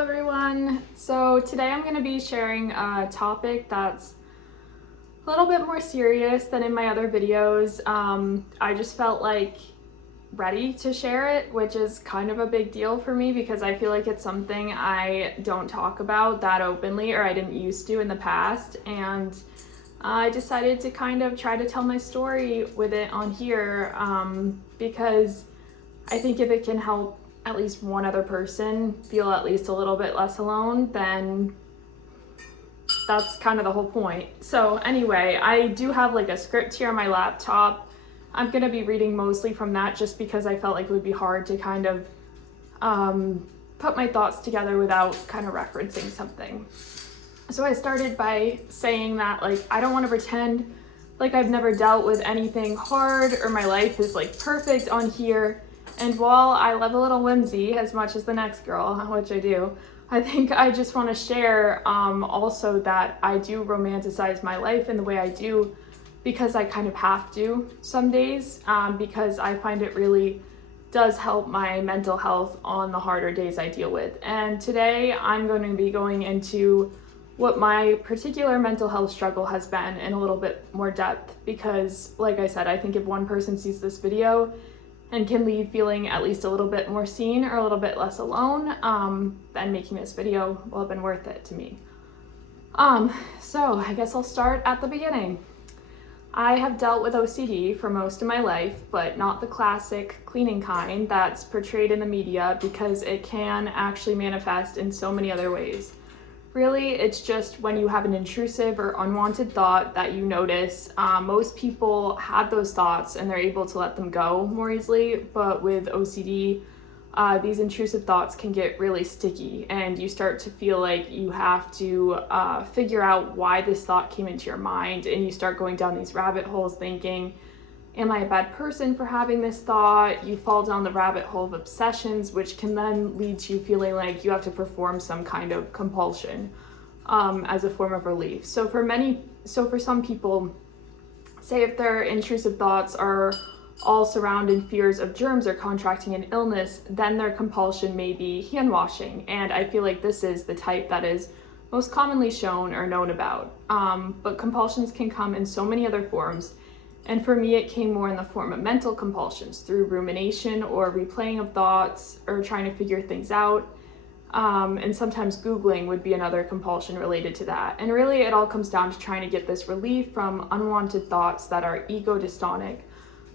everyone. So today I'm going to be sharing a topic that's a little bit more serious than in my other videos. I just felt like ready to share it, which is kind of a big deal for me because I feel like it's something I don't talk about that openly, or I didn't used to in the past, and I decided to kind of try to tell my story with it on here because I think if it can help at least one other person feel at least a little bit less alone, then that's kind of the whole point. So anyway, I do have like a script here on my laptop. I'm going to be reading mostly from that just because I felt like it would be hard to kind of put my thoughts together without kind of referencing something. So I started by saying that I don't want to pretend like I've never dealt with anything hard or my life is perfect on here. And while I love a little whimsy as much as the next girl, which I do, I think I just want to share also that I do romanticize my life in the way I do because I kind of have to some days, because I find it really does help my mental health on the harder days I deal with. And today I'm going to be going into what my particular mental health struggle has been in a little bit more depth because, like I said, I think if one person sees this video and can leave feeling at least a little bit more seen or a little bit less alone, then making this video will have been worth it to me. So I guess I'll start at the beginning. I have dealt with OCD for most of my life, but not the classic cleaning kind that's portrayed in the media because it can actually manifest in so many other ways. Really, it's just when you have an intrusive or unwanted thought that you notice. Most people have those thoughts and they're able to let them go more easily, but with OCD, these intrusive thoughts can get really sticky and you start to feel like you have to figure out why this thought came into your mind, and you start going down these rabbit holes thinking, am I a bad person for having this thought? You fall down the rabbit hole of obsessions, which can then lead to you feeling like you have to perform some kind of compulsion as a form of relief. So for some people, say if their intrusive thoughts are all surrounding fears of germs or contracting an illness, then their compulsion may be hand washing. And I feel like this is the type that is most commonly shown or known about. But compulsions can come in so many other forms. And for me, it came more in the form of mental compulsions through rumination or replaying of thoughts or trying to figure things out. And sometimes Googling would be another compulsion related to that. And really, it all comes down to trying to get this relief from unwanted thoughts that are ego dystonic,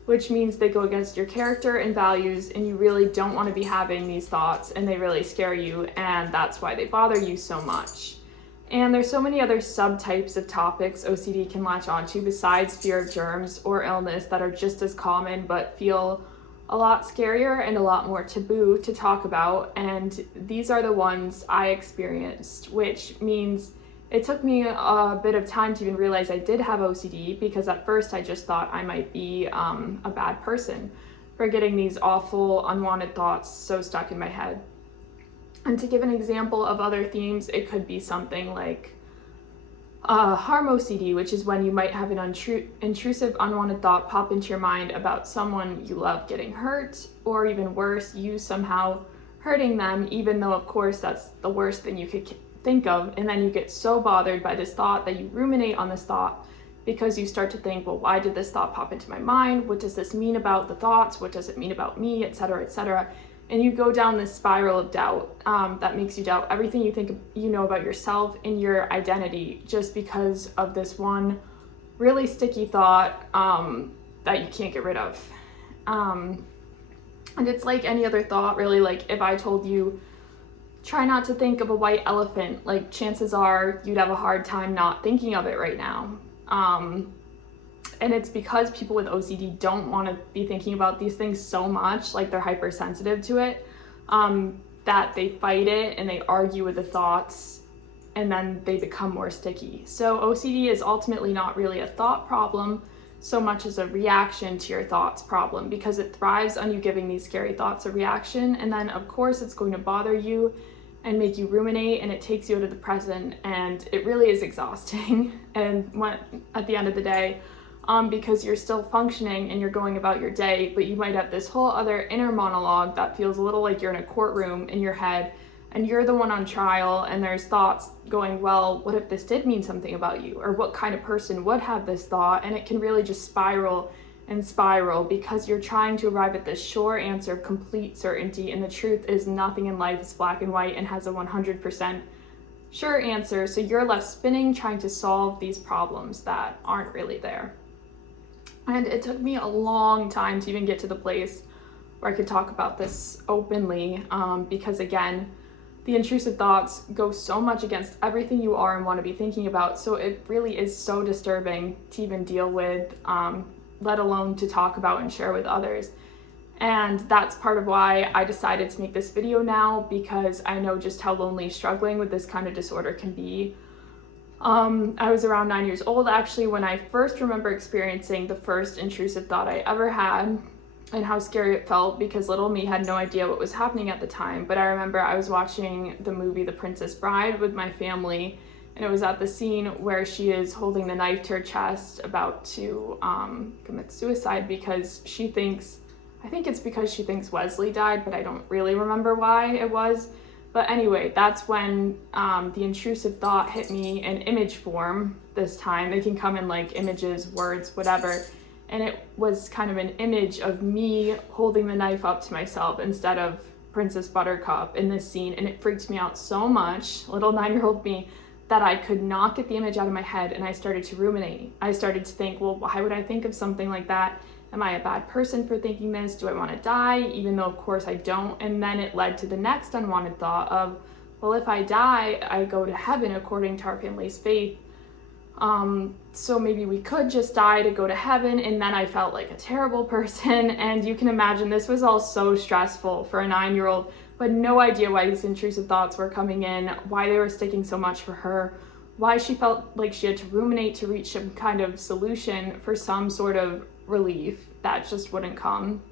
which means they go against your character and values, and you really don't want to be having these thoughts, and they really scare you, and that's why they bother you so much. And there's so many other subtypes of topics OCD can latch onto besides fear of germs or illness that are just as common but feel a lot scarier and a lot more taboo to talk about. And these are the ones I experienced, which means it took me a bit of time to even realize I did have OCD, because at first I just thought I might be a bad person for getting these awful unwanted thoughts so stuck in my head. And to give an example of other themes, it could be something like harm OCD, which is when you might have an intrusive, unwanted thought pop into your mind about someone you love getting hurt, or even worse, you somehow hurting them, even though of course that's the worst thing you could think of. And then you get so bothered by this thought that you ruminate on this thought because you start to think, well, why did this thought pop into my mind? What does this mean about the thoughts? What does it mean about me, etc., etc.? And you go down this spiral of doubt that makes you doubt everything you think you know about yourself and your identity, just because of this one really sticky thought that you can't get rid of. And it's like any other thought, really. Like if I told you, try not to think of a white elephant, chances are you'd have a hard time not thinking of it right now. And it's because people with OCD don't want to be thinking about these things so much, they're hypersensitive to it, that they fight it and they argue with the thoughts, and then they become more sticky. So OCD is ultimately not really a thought problem so much as a reaction to your thoughts problem, because it thrives on you giving these scary thoughts a reaction, and then of course it's going to bother you and make you ruminate, and it takes you out of the present, and it really is exhausting. And at the end of the day, because you're still functioning and you're going about your day, but you might have this whole other inner monologue that feels a little like you're in a courtroom in your head, and you're the one on trial, and there's thoughts going, well, what if this did mean something about you? Or what kind of person would have this thought? And it can really just spiral and spiral because you're trying to arrive at this sure answer of complete certainty, and the truth is nothing in life is black and white and has a 100% sure answer. So you're left spinning trying to solve these problems that aren't really there. And it took me a long time to even get to the place where I could talk about this openly, because again, the intrusive thoughts go so much against everything you are and want to be thinking about. So it really is so disturbing to even deal with, let alone to talk about and share with others. And that's part of why I decided to make this video now, because I know just how lonely struggling with this kind of disorder can be. I was around 9 years old actually when I first remember experiencing the first intrusive thought I ever had, and how scary it felt, because little me had no idea what was happening at the time. But I remember I was watching the movie The Princess Bride with my family, and it was at the scene where she is holding the knife to her chest about to commit suicide because she thinks, I think it's because she thinks Wesley died, but I don't really remember why it was. But anyway, that's when the intrusive thought hit me in image form this time. They can come in like images, words, whatever. And it was kind of an image of me holding the knife up to myself instead of Princess Buttercup in this scene. And it freaked me out so much, little 9-year-old me, that I could not get the image out of my head. And I started to ruminate. I started to think, well, why would I think of something like that? Am I a bad person for thinking this? Do I want to die? Even though of course I don't. And then it led to the next unwanted thought of, well, if I die, I go to heaven according to our family's faith. So maybe we could just die to go to heaven. And then I felt like a terrible person. And you can imagine this was all so stressful for a 9-year-old, but no idea why these intrusive thoughts were coming in, why they were sticking so much for her, why she felt like she had to ruminate to reach some kind of solution for some sort of relief that just wouldn't come.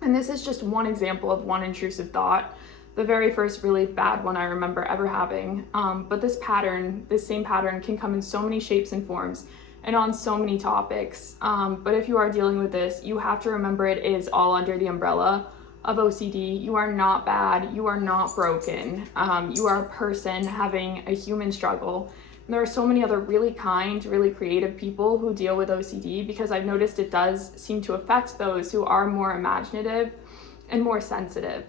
And this is just one example of one intrusive thought, the very first really bad one I remember ever having. But this same pattern can come in so many shapes and forms and on so many topics. But if you are dealing with this, you have to remember it is all under the umbrella of OCD. You are not bad. You are not broken. You are a person having a human struggle. And there are so many other really kind, really creative people who deal with OCD, because I've noticed it does seem to affect those who are more imaginative and more sensitive.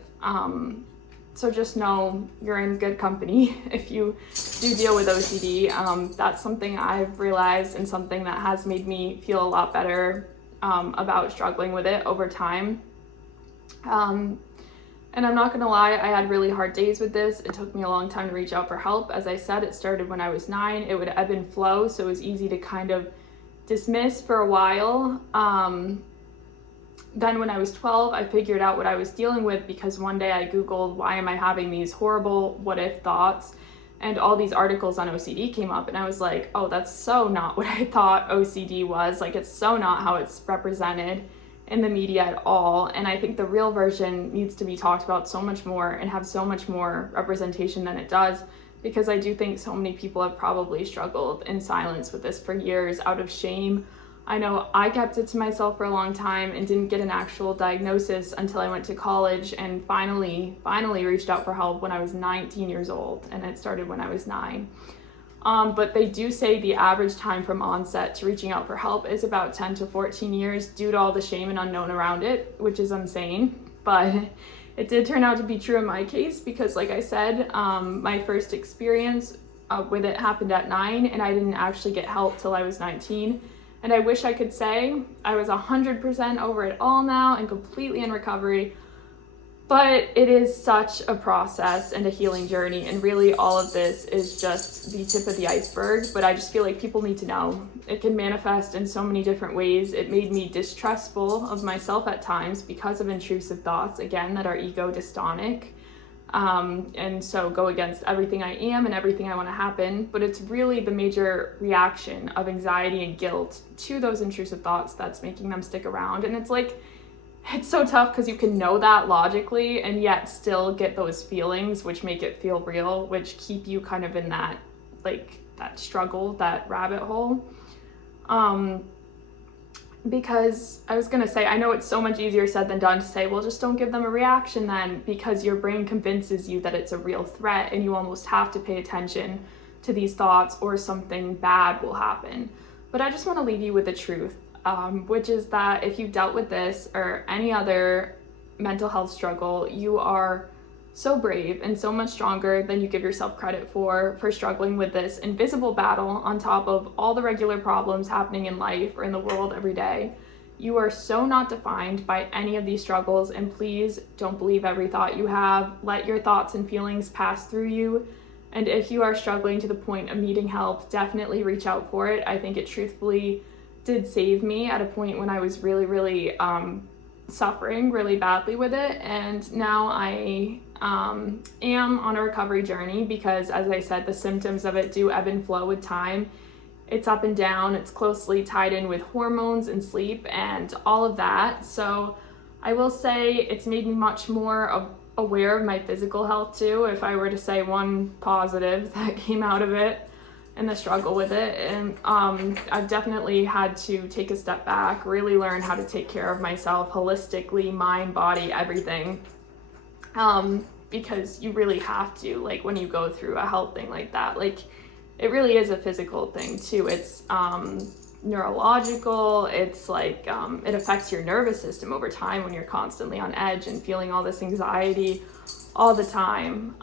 So just know you're in good company if you do deal with OCD. That's something I've realized and something that has made me feel a lot better about struggling with it over time. And I'm not gonna lie, I had really hard days with this. It took me a long time to reach out for help. As I said, it started when I was 9. It would ebb and flow, so it was easy to kind of dismiss for a while. Then when I was 12, I figured out what I was dealing with, because one day I Googled, why am I having these horrible what if thoughts? And all these articles on OCD came up, and I was like, oh, that's so not what I thought OCD was. Like, it's so not how it's represented in the media at all. And I think the real version needs to be talked about so much more and have so much more representation than it does, because I do think so many people have probably struggled in silence with this for years out of shame. I know I kept it to myself for a long time and didn't get an actual diagnosis until I went to college, and finally reached out for help when I was 19 years old, and it started when I was 9. But they do say the average time from onset to reaching out for help is about 10 to 14 years due to all the shame and unknown around it, which is insane. But it did turn out to be true in my case, because like I said, my first experience with it happened at 9, and I didn't actually get help till I was 19. And I wish I could say I was 100% over it all now and completely in recovery, but it is such a process and a healing journey, and really all of this is just the tip of the iceberg. But I just feel like people need to know it can manifest in so many different ways. It made me distrustful of myself at times because of intrusive thoughts, again, that are ego dystonic. And so go against everything I am and everything I want to happen. But it's really the major reaction of anxiety and guilt to those intrusive thoughts that's making them stick around. And it's like, it's so tough because you can know that logically and yet still get those feelings, which make it feel real, which keep you kind of in that, like, that struggle, that rabbit hole. because I was gonna say, I know it's so much easier said than done to say, well, just don't give them a reaction then, because your brain convinces you that it's a real threat and you almost have to pay attention to these thoughts or something bad will happen. But I just want to leave you with the truth, which is that if you've dealt with this or any other mental health struggle, you are so brave and so much stronger than you give yourself credit for struggling with this invisible battle on top of all the regular problems happening in life or in the world every day. You are so not defined by any of these struggles, and please don't believe every thought you have. Let your thoughts and feelings pass through you, and if you are struggling to the point of needing help, definitely reach out for it. I think it truthfully did save me at a point when I was really suffering really badly with it, and now I am on a recovery journey because, as I said, the symptoms of it do ebb and flow with time. It's up and down. It's closely tied in with hormones and sleep and all of that. So I will say it's made me much more aware of my physical health too, if I were to say one positive that came out of it and the struggle with it. And I've definitely had to take a step back, really learn how to take care of myself holistically, mind, body, everything. Because you really have to, like, when you go through a health thing like that, like, it really is a physical thing too. It's neurological. It's like it affects your nervous system over time when you're constantly on edge and feeling all this anxiety all the time.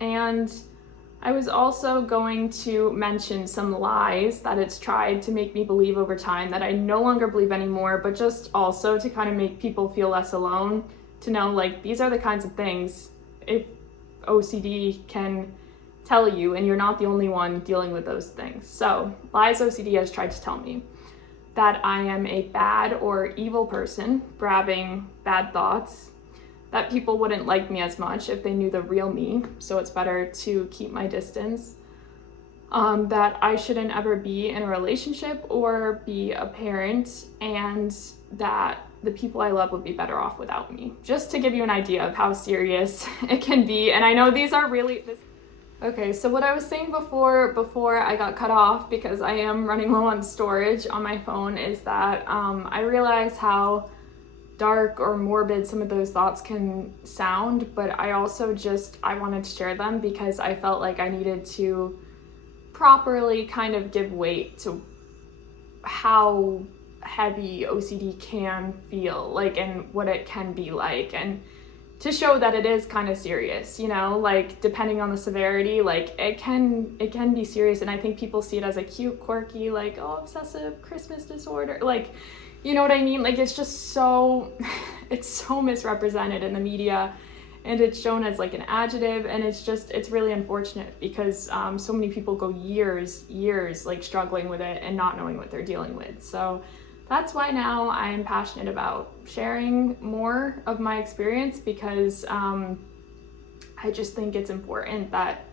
And I was also going to mention some lies that it's tried to make me believe over time that I no longer believe anymore, but just also to kind of make people feel less alone, to know, like, these are the kinds of things if OCD can tell you, and you're not the only one dealing with those things. So lies OCD has tried to tell me that I am a bad or evil person grabbing bad thoughts, that people wouldn't like me as much if they knew the real me, so it's better to keep my distance, that I shouldn't ever be in a relationship or be a parent, and that the people I love would be better off without me. Just to give you an idea of how serious it can be. And I know these are really... Okay, so what I was saying before I got cut off, because I am running low on storage on my phone, is that I realize how dark or morbid some of those thoughts can sound, but I also I wanted to share them because I felt like I needed to properly kind of give weight to how heavy OCD can feel like and what it can be like, and to show that it is kind of serious, you know, like, depending on the severity, like, it can be serious. And I think people see it as a cute, quirky, like, oh, obsessive Christmas disorder, like, you know what I mean? Like, it's just so, it's so misrepresented in the media, and it's shown as like an adjective, and it's really unfortunate because so many people go years like struggling with it and not knowing what they're dealing with. So that's why now I'm passionate about sharing more of my experience, because I just think it's important that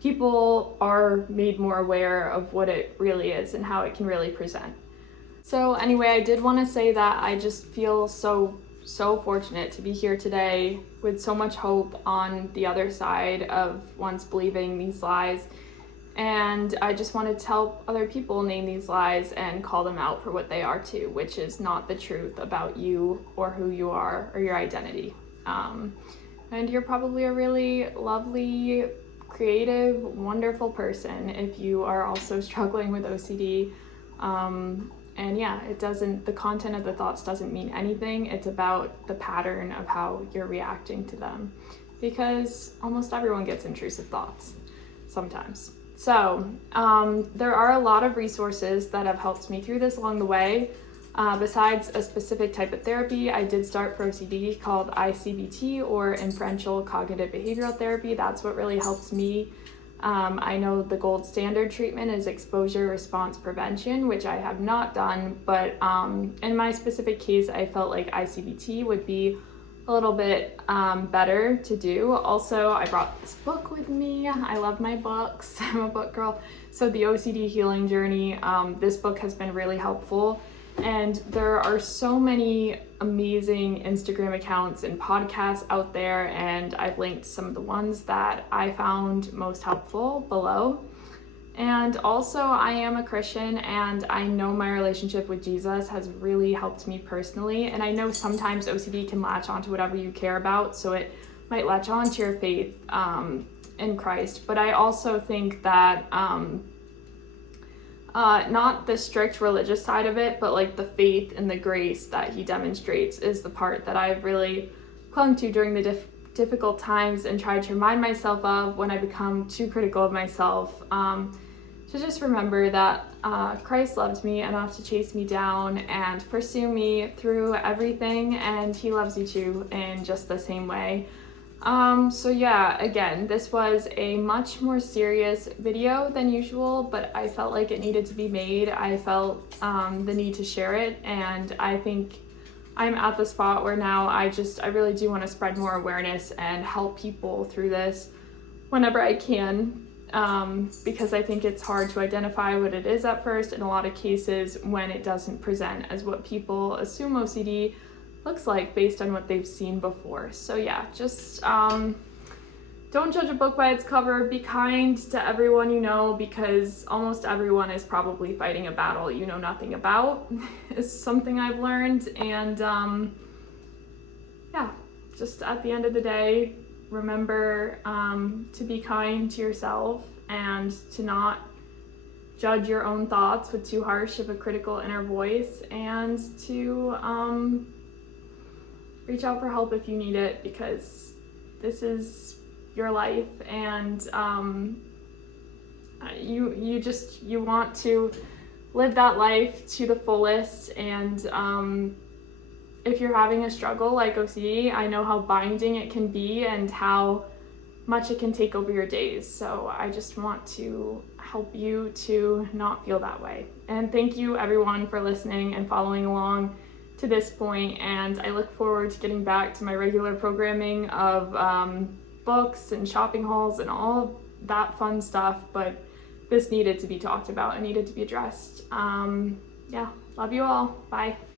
people are made more aware of what it really is and how it can really present. So anyway, I did want to say that I just feel so fortunate to be here today with so much hope on the other side of once believing these lies. And I just wanted to help other people name these lies and call them out for what they are too, which is not the truth about you or who you are or your identity. And you're probably a really lovely, creative, wonderful person if you are also struggling with OCD. And yeah, the content of the thoughts doesn't mean anything. It's about the pattern of how you're reacting to them, because almost everyone gets intrusive thoughts sometimes. So there are a lot of resources that have helped me through this along the way. Besides a specific type of therapy, I did start for OCD called ICBT, or inferential cognitive behavioral therapy. That's what really helps me. I know the gold standard treatment is exposure response prevention, which I have not done, but in my specific case, I felt like ICBT would be a little bit better to do. Also, I brought this book with me. I love my books. I'm a book girl. So the OCD Healing Journey, this book has been really helpful. And there are so many amazing Instagram accounts and podcasts out there, and I've linked some of the ones that I found most helpful below. And also, I am a Christian, and I know my relationship with Jesus has really helped me personally. And I know sometimes OCD can latch onto whatever you care about, so it might latch onto your faith in Christ. But I also think that not the strict religious side of it, but like the faith and the grace that he demonstrates is the part that I've really clung to during the difficult times and tried to remind myself of when I become too critical of myself. To just remember that Christ loved me enough to chase me down and pursue me through everything, and he loves you too in just the same way. So yeah, again, this was a much more serious video than usual, but I felt like it needed to be made. I felt the need to share it, and I think I'm at the spot where now I really do want to spread more awareness and help people through this whenever I can. Because I think it's hard to identify what it is at first in a lot of cases when it doesn't present as what people assume OCD looks like based on what they've seen before. So yeah, just don't judge a book by its cover. Be kind to everyone you know, because almost everyone is probably fighting a battle you know nothing about is something I've learned. And yeah, just at the end of the day, remember to be kind to yourself and to not judge your own thoughts with too harsh of a critical inner voice, and to reach out for help if you need it, because this is your life, and you want to live that life to the fullest. And if you're having a struggle like OCD, I know how binding it can be and how much it can take over your days. So I just want to help you to not feel that way. And thank you everyone for listening and following along to this point. And I look forward to getting back to my regular programming of books and shopping hauls and all that fun stuff. But this needed to be talked about and needed to be addressed. Yeah, love you all. Bye.